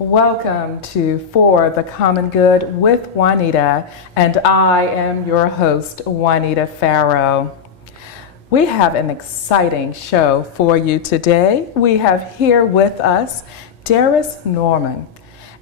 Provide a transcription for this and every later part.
Welcome to For the Common Good with Juanita, and I am your host, Juanita Farrow. We have an exciting show for you today. We have here with us Darius Norman.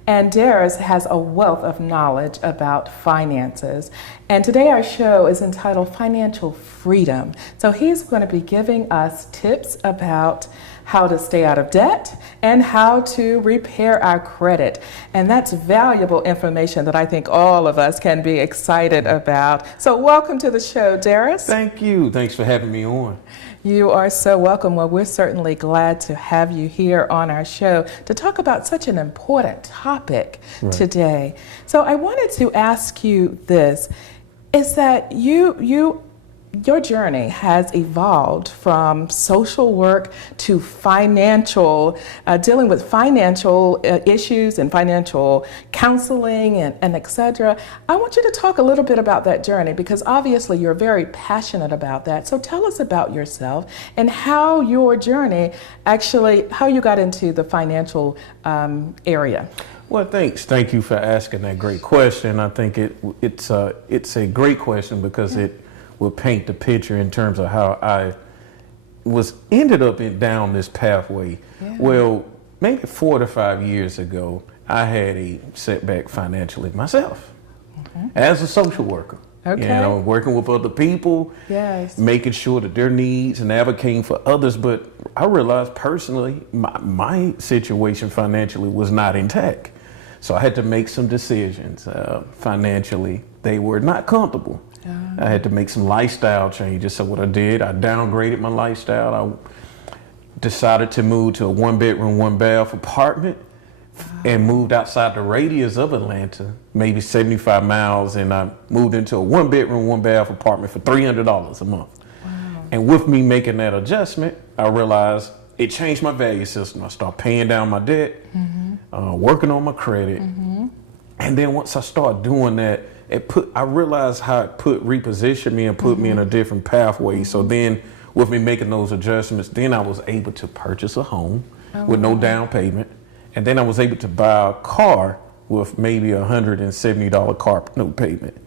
And Darius has a wealth of knowledge about finances. And today our show is entitled Financial Freedom. So he's going to be giving us tips about how to stay out of debt and how to repair our credit. And that's valuable information that I think all of us can be excited about. So welcome to the show, Darius. Thank you. Thanks for having me on. You are so welcome. Well, we're certainly glad to have you here on our show to talk about such an important topic today. So I wanted to ask you this, is that your journey has evolved from social work to financial, dealing with financial issues and financial counseling and et cetera. I want you to talk a little bit about that journey because obviously you're very passionate about that. So tell us about yourself and how your journey how you got into the financial area. Well, thanks. Thank you for asking that great question. I think it's a great question because it will paint the picture in terms of how I ended up down this pathway. Yeah. Well, maybe 4 to 5 years ago, I had a setback financially myself as a social worker. Okay. You know, working with other people, making sure that their needs and advocating for others. But I realized personally, my situation financially was not intact. So I had to make some decisions financially. They were not comfortable. I had to make some lifestyle changes. So what I did, I downgraded my lifestyle. I decided to move to a 1-bedroom, 1-bath apartment and moved outside the radius of Atlanta, maybe 75 miles. And I moved into a 1-bedroom, 1-bath apartment for $300 a month. Wow. And with me making that adjustment, I realized it changed my value system. I started paying down my debt, working on my credit. And then once I started doing that, I realized how it repositioned me and put me in a different pathway. So then with me making those adjustments, then I was able to purchase a home with no down payment. And then I was able to buy a car with maybe $170 car note payment.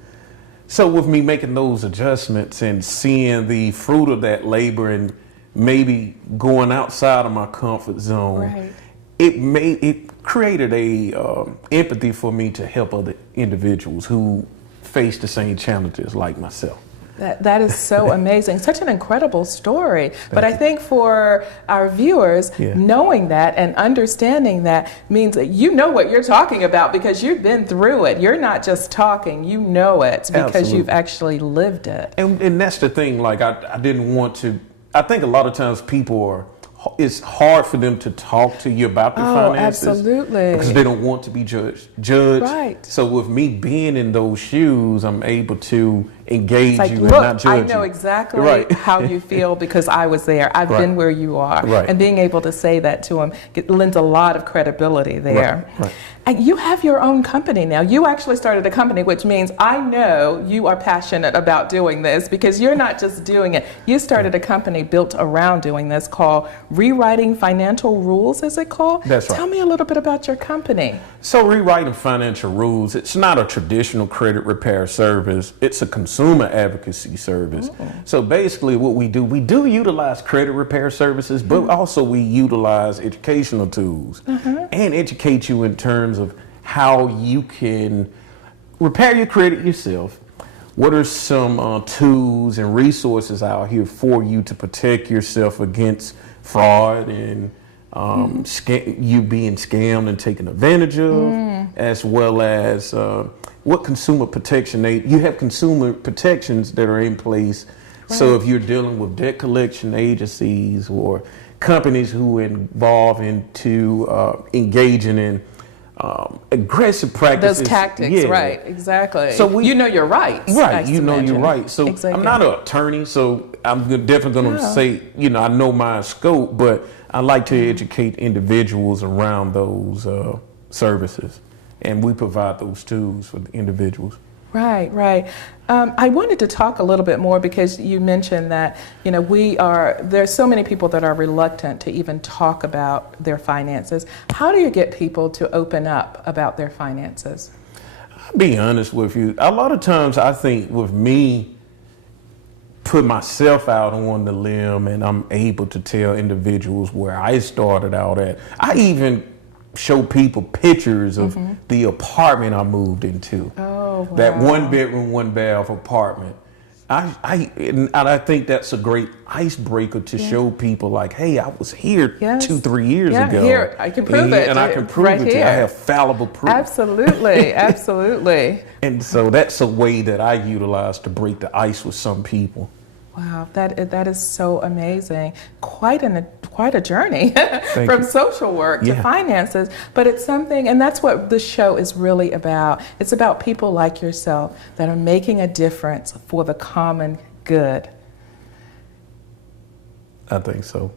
So with me making those adjustments and seeing the fruit of that labor and maybe going outside of my comfort zone, it created a empathy for me to help other individuals who face the same challenges like myself. That is so amazing. Such an incredible story. But I think for our viewers, knowing that and understanding that means that you know what you're talking about because you've been through it. You're not just talking, you know it because you've actually lived it. And that's the thing, like I didn't want to, I think a lot of times it's hard for them to talk to you about their finances. Absolutely. Because they don't want to be judged. Right. So with me being in those shoes, I'm able to engage you and not judge you. I know exactly how you feel because I was there. I've been where you are. And being able to say that to them lends a lot of credibility there. And you have your own company now. You actually started a company, which means I know you are passionate about doing this because you're not just doing it. You started a company built around doing this called Rewriting Financial Rules, is it called? That's right. Tell me a little bit about your company. So Rewriting Financial Rules, it's not a traditional credit repair service. It's a consumer advocacy service. So basically what we do utilize credit repair services, but also we utilize educational tools and educate you in terms of how you can repair your credit yourself. What are some tools and resources out here for you to protect yourself against fraud and you being scammed and taken advantage of, as well as what consumer protection you have consumer protections that are in place. So if you're dealing with debt collection agencies or companies who involve into engaging in aggressive practices. Those tactics, right, exactly. So you know your rights. Right, you know your rights. So I'm not an attorney, so I'm definitely going to say, I know my scope, but I like to educate individuals around those services. And we provide those tools for the individuals. Right, right. I wanted to talk a little bit more because you mentioned that, there's so many people that are reluctant to even talk about their finances. How do you get people to open up about their finances? I'll be honest with you. A lot of times I think with me, put myself out on the limb and I'm able to tell individuals where I started out at. I even show people pictures of the apartment I moved into. Oh, wow. That 1-bedroom, 1-bath apartment. I think that's a great icebreaker to show people like, hey, I was here 2-3 years ago. Here, I can prove it. And I can prove it to you. I have fallible proof. Absolutely, absolutely. And so that's a way that I utilize to break the ice with some people. Wow, that is so amazing. Quite a journey from social work to finances, but it's something, and that's what the show is really about. It's about people like yourself that are making a difference for the common good. I think so.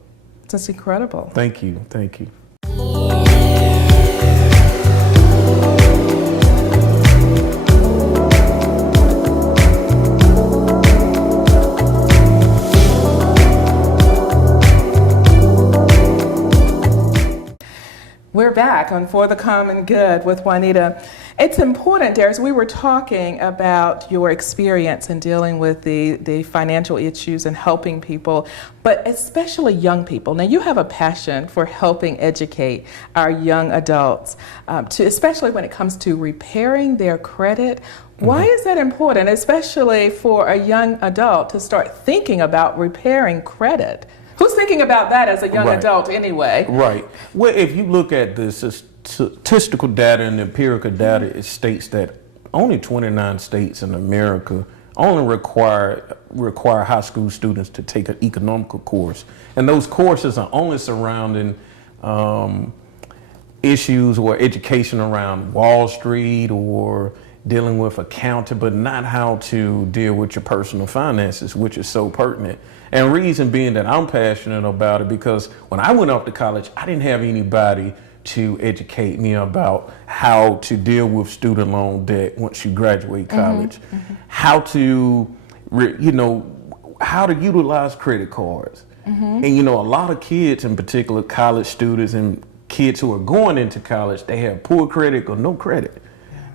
It's just incredible. Thank you. Thank you. We're back on For the Common Good with Juanita. It's important, Darius, we were talking about your experience in dealing with the financial issues and helping people, but especially young people. Now, you have a passion for helping educate our young adults, especially when it comes to repairing their credit. Why is that important, especially for a young adult to start thinking about repairing credit? Who's thinking about that as a young adult anyway? Right. Well, if you look at the statistical data and the empirical data, it states that only 29 states in America only require high school students to take an economical course. And those courses are only surrounding issues or education around Wall Street or dealing with accounting, but not how to deal with your personal finances, which is so pertinent. And reason being that I'm passionate about it because when I went off to college, I didn't have anybody to educate me about how to deal with student loan debt once you graduate college, how to, how to utilize credit cards. And a lot of kids, in particular college students and kids who are going into college, they have poor credit or no credit.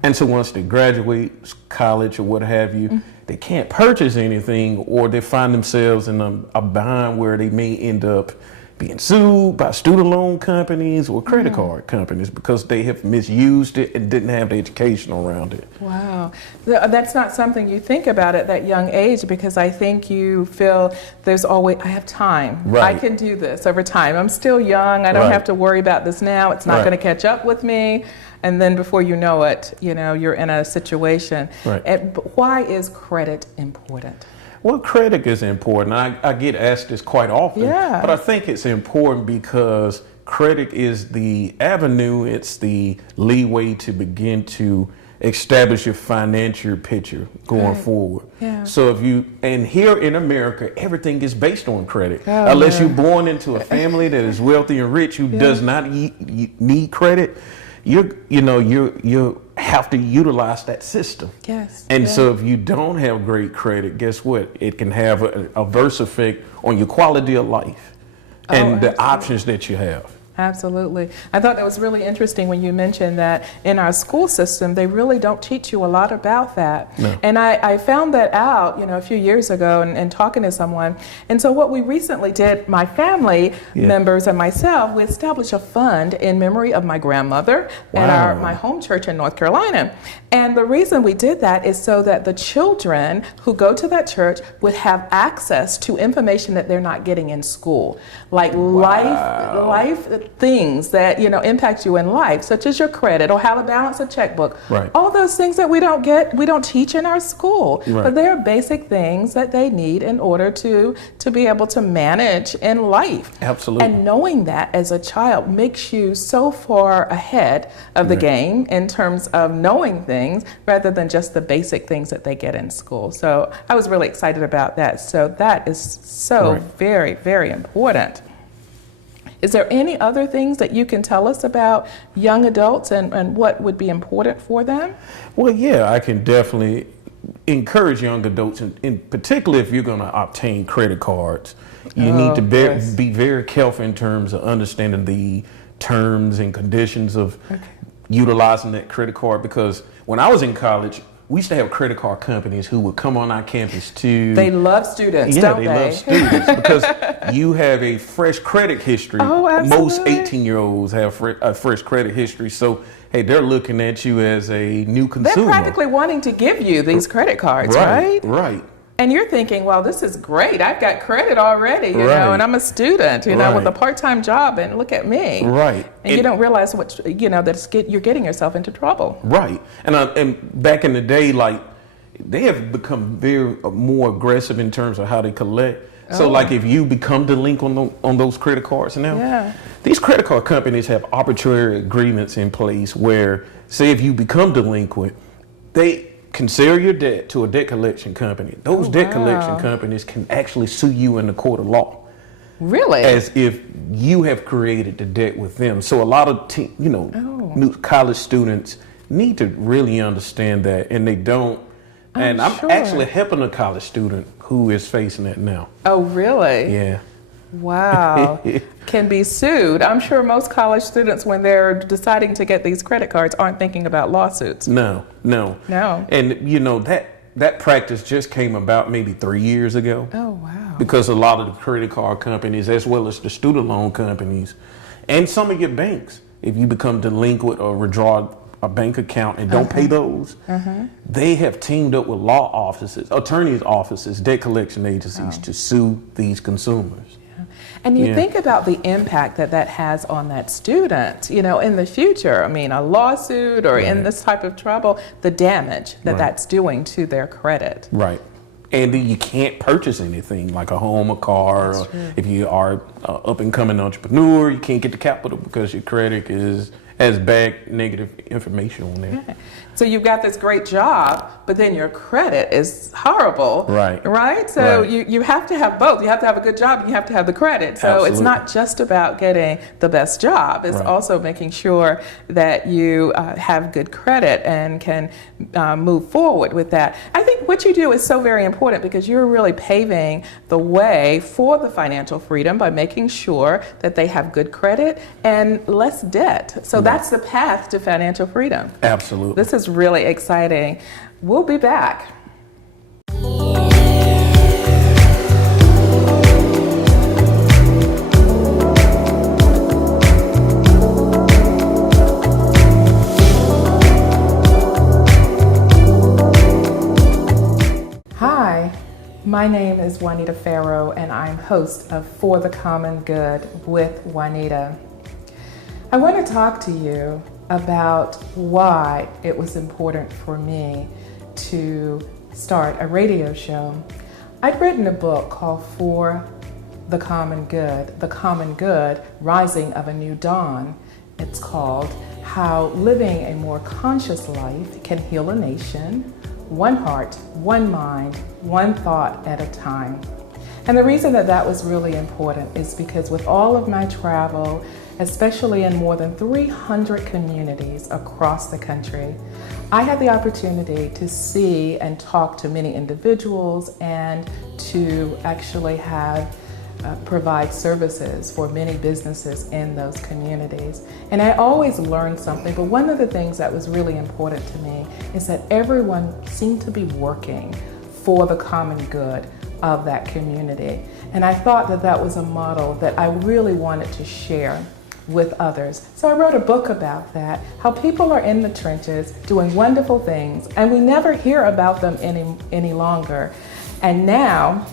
And so once they graduate college or what have you, they can't purchase anything, or they find themselves in a bind where they may end up being sued by student loan companies or credit card companies because they have misused it and didn't have the education around it. Wow. That's not something you think about at that young age, because I think you feel there's always, I have time. Right. I can do this over time. I'm still young. I don't have to worry about this now. It's not going to catch up with me. And then before you know it, you're in a situation. Right. But why is credit important? Well, credit is important. I get asked this quite often, but I think it's important because credit is the avenue, it's the leeway to begin to establish your financial picture going forward. Yeah. So and here in America, everything is based on credit. Unless you're born into a family that is wealthy and rich who does not need credit, you have to utilize that system. Yes. And so if you don't have great credit, guess what? It can have an adverse effect on your quality of life and the options that you have. Absolutely. I thought that was really interesting when you mentioned that in our school system, they really don't teach you a lot about that. No. And I found that out, a few years ago and talking to someone. And so what we recently did, my family members and myself, we established a fund in memory of my grandmother at my home church in North Carolina. And the reason we did that is so that the children who go to that church would have access to information that they're not getting in school, like life things that impact you in life, such as your credit or how to balance a checkbook. Right. All those things that we don't teach in our school, but they are basic things that they need in order to be able to manage in life. Absolutely. And knowing that as a child makes you so far ahead of the game in terms of knowing things rather than just the basic things that they get in school. So I was really excited about that. So that is so very, very important. Is there any other things that you can tell us about young adults and what would be important for them? Well, yeah, I can definitely encourage young adults, in particular if you're going to obtain credit cards, you need to be very careful in terms of understanding the terms and conditions of utilizing that credit card, because when I was in college, we used to have credit card companies who would come on our campus to... They love students, don't they? Yeah, they love students because you have a fresh credit history. Oh, absolutely. Most 18-year-olds have a fresh credit history. So, hey, they're looking at you as a new consumer. They're practically wanting to give you these credit cards, right? Right. And you're thinking, well, this is great. I've got credit already, you know, and I'm a student, you know, with a part-time job, and look at me. Right. And you don't realize what, you know, that you're getting yourself into trouble. Right. And back in the day, like, they have become very more aggressive in terms of how they collect. So, like, if you become delinquent on those credit cards now, these credit card companies have arbitrary agreements in place where, say, if you become delinquent, they can sell your debt to a debt collection company. Those debt collection companies can actually sue you in the court of law. Really? As if you have created the debt with them. So a lot of new college students need to really understand that, and they don't. And I'm actually helping a college student who is facing that now. Oh, really? Yeah. Wow. Can be sued. I'm sure most college students, when they're deciding to get these credit cards, aren't thinking about lawsuits. No. And you know, that practice just came about maybe 3 years ago. Oh, wow. Because a lot of the credit card companies, as well as the student loan companies, and some of your banks, if you become delinquent or withdraw a bank account and don't pay those, they have teamed up with law offices, attorneys' offices, debt collection agencies to sue these consumers. And you think about the impact that has on that student, you know, in the future. I mean, a lawsuit or in this type of trouble, the damage that's doing to their credit. Right. And then you can't purchase anything like a home, a car, or if you are an up-and-coming entrepreneur, you can't get the capital because your credit has bad negative information on there. Yeah. So you've got this great job, but then your credit is horrible. Right? So you have to have both. You have to have a good job and you have to have the credit. So it's not just about getting the best job. It's also making sure that you have good credit and can move forward with that. I think what you do is so very important because you're really paving the way for the financial freedom by making sure that they have good credit and less debt. So that's the path to financial freedom. Absolutely. This is really exciting. We'll be back. Hi, my name is Juanita Farrow, and I'm host of For the Common Good with Juanita. I want to talk to you about why it was important for me to start a radio show. I'd written a book called For the Common Good, Rising of a New Dawn. It's called How Living a More Conscious Life Can Heal a Nation, One Heart, One Mind, One Thought at a Time. And the reason that was really important is because with all of my travel, especially in more than 300 communities across the country, I had the opportunity to see and talk to many individuals and to actually provide services for many businesses in those communities. And I always learned something, but one of the things that was really important to me is that everyone seemed to be working for the common good of that community. And I thought that was a model that I really wanted to share with others. So I wrote a book about that, how people are in the trenches doing wonderful things, and we never hear about them any longer. And now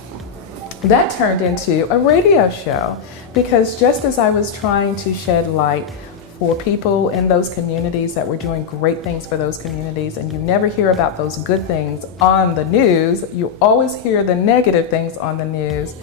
that turned into a radio show, because just as I was trying to shed light for people in those communities that were doing great things for those communities, and you never hear about those good things on the news, you always hear the negative things on the news.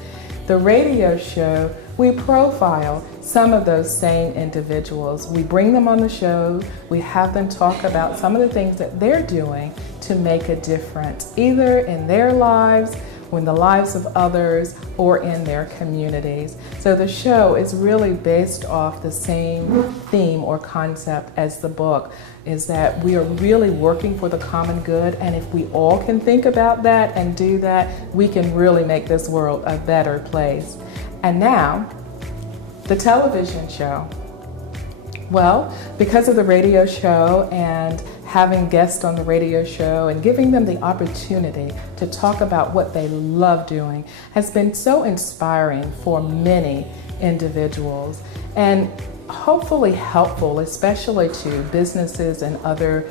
The radio show, we profile some of those same individuals. We bring them on the show, we have them talk about some of the things that they're doing to make a difference, either in their lives or in the lives of others, or in their communities. So the show is really based off the same theme or concept as the book, is that we are really working for the common good, and if we all can think about that and do that, we can really make this world a better place. And now, the television show. Well, because of the radio show and having guests on the radio show and giving them the opportunity to talk about what they love doing has been so inspiring for many individuals and hopefully helpful, especially to businesses and other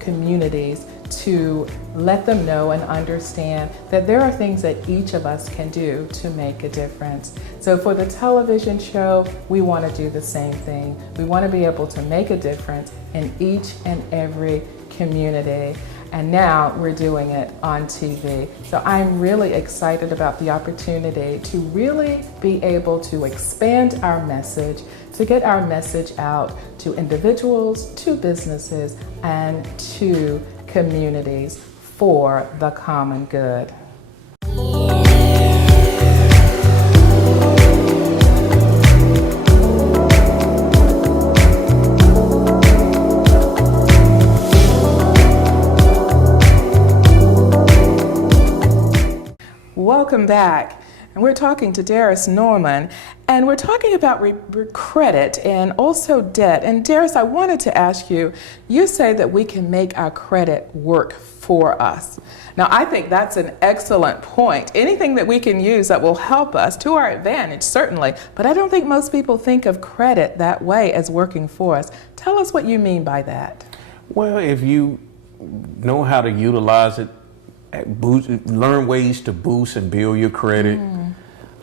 communities, to let them know and understand that there are things that each of us can do to make a difference. So for the television show, we want to do the same thing. We want to be able to make a difference in each and every community. And now we're doing it on TV. So I'm really excited about the opportunity to really be able to expand our message, to get our message out to individuals, to businesses, and to communities for the common good. Welcome back. And we're talking to Darius Norman, and we're talking about credit and also debt. And Darius, I wanted to ask you, you say that we can make our credit work for us. Now, I think that's an excellent point. Anything that we can use that will help us to our advantage, certainly, but I don't think most people think of credit that way as working for us. Tell us what you mean by that. Well, if you know how to utilize it, learn ways to boost and build your credit,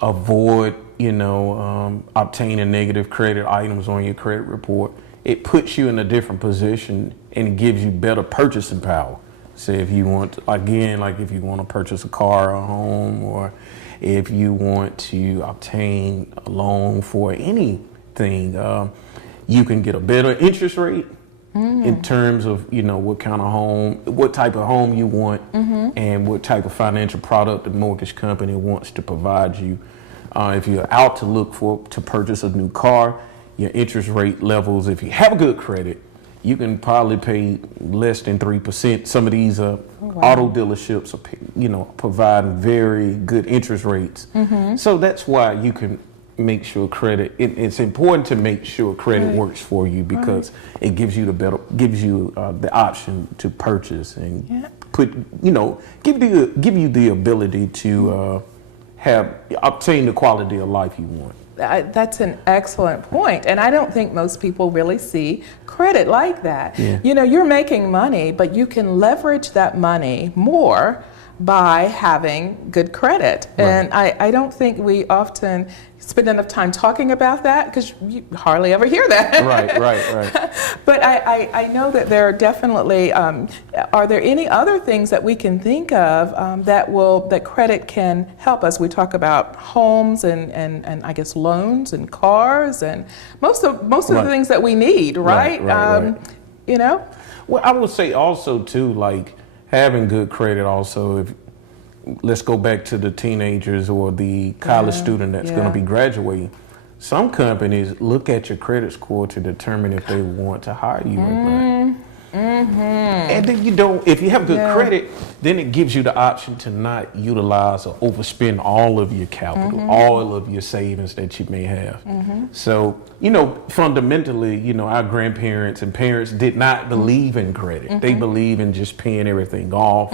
avoid, obtaining negative credit items on your credit report. It puts you in a different position and it gives you better purchasing power. Say if you want, again, like if you want to purchase a car or a home, or if you want to obtain a loan for anything, you can get a better interest rate. In terms of, what kind of home, what type of home you want, and what type of financial product the mortgage company wants to provide you. If you're out to look to purchase a new car, your interest rate levels, if you have good credit, you can probably pay less than 3%. Some of these auto dealerships are, providing very good interest rates. So that's why you can make sure credit. It's important to make sure credit works for you, because it gives you the option to purchase and give you the ability to obtain the quality of life you want. That's an excellent point, and I don't think most people really see credit like that. You're making money, but you can leverage that money more by having good credit. And I don't think we often spend enough time talking about that, because you hardly ever hear that. Right. But I know that there are definitely, are there any other things that we can think of that credit can help us? We talk about homes and I guess loans and cars and most of the things that we need, right? Well, I would say also too, like having good credit also, let's go back to the teenagers or the college student that's going to be graduating. Some companies look at your credit score to determine if they want to hire you or not. And then if you have good credit, then it gives you the option to not utilize or overspend all of your capital, all of your savings that you may have. So, fundamentally, our grandparents and parents did not believe in credit. They believe in just paying everything off.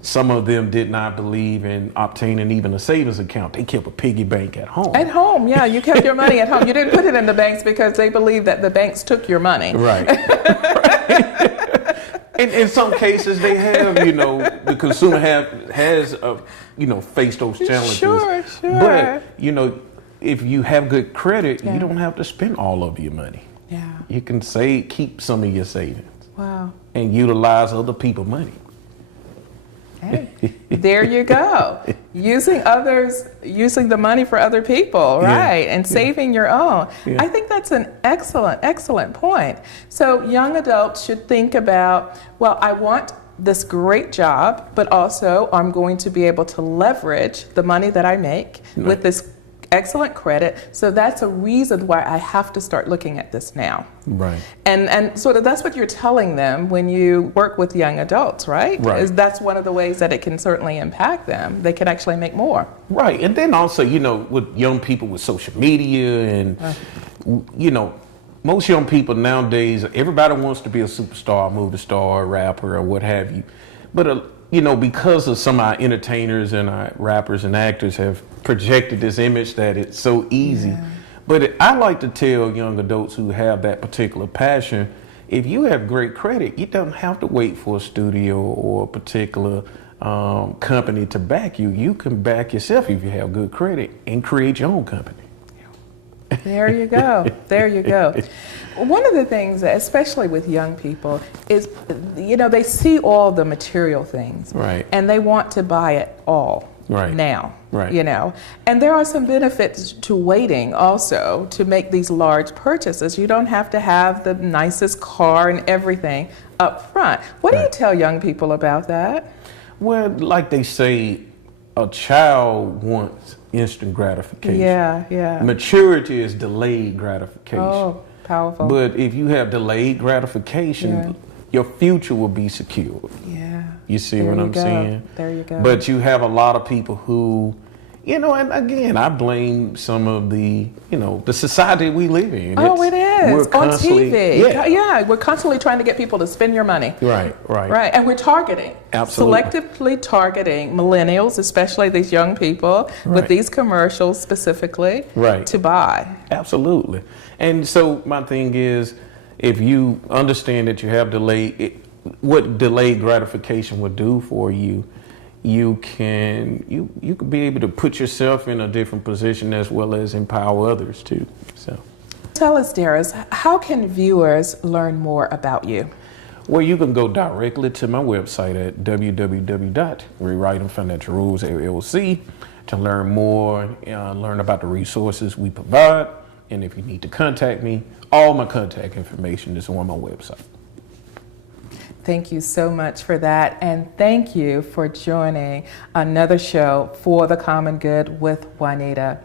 Some of them did not believe in obtaining even a savings account. They kept a piggy bank at home. At home, yeah. You kept your money at home. You didn't put it in the banks because they believed that the banks took your money. Right. And in some cases, they have, the consumer has faced those challenges. Sure. But, if you have good credit, you don't have to spend all of your money. Yeah. You can keep some of your savings. Wow. And utilize other people's money. Hey, there you go. Using the money for other people, right? And saving your own. I think that's an excellent point. So young adults should think about, well, I want this great job, but also I'm going to be able to leverage the money that I make with this excellent credit. So that's a reason why I have to start looking at this now. Right. And sort of that's what you're telling them when you work with young adults, right? Right. Is that's one of the ways that it can certainly impact them. They can actually make more. Right. And then also, you know, with young people with social media and, you know, most young people nowadays, everybody wants to be a superstar, movie star, rapper, or what have you. But, you know, because of some of our entertainers and our rappers and actors have projected this image that it's so easy. Yeah. But I like to tell young adults who have that particular passion, if you have great credit, you don't have to wait for a studio or a particular company to back you. You can back yourself if you have good credit and create your own company. There you go. There you go. One of the things, especially with young people, is, you know, they see all the material things, right, and they want to buy it all now, you know. And there are some benefits to waiting also to make these large purchases. You don't have to have the nicest car and everything up front. What do you tell young people about that? Well, like they say, a child wants instant gratification. Yeah, yeah. Maturity is delayed gratification. Oh, powerful. But if you have delayed gratification, your future will be secured. Yeah. You see what I'm saying? There you go. But you have a lot of people who, you know, and again, I blame some of the, you know, the society we live in. Oh, it is. We're on TV. Yeah, we're constantly trying to get people to spend your money. Right. And we're targeting. Absolutely. Selectively targeting millennials, especially these young people, with these commercials specifically to buy. Absolutely. And so my thing is, if you understand that you have what delayed gratification would do for you, you can be able to put yourself in a different position as well as empower others too. So, tell us, Darius, how can viewers learn more about you? Well, you can go directly to my website at www.rewritingfinancialrules LLC to learn more, learn about the resources we provide, and if you need to contact me, all my contact information is on my website. Thank you so much for that, and thank you for joining another show for the common good with Juanita.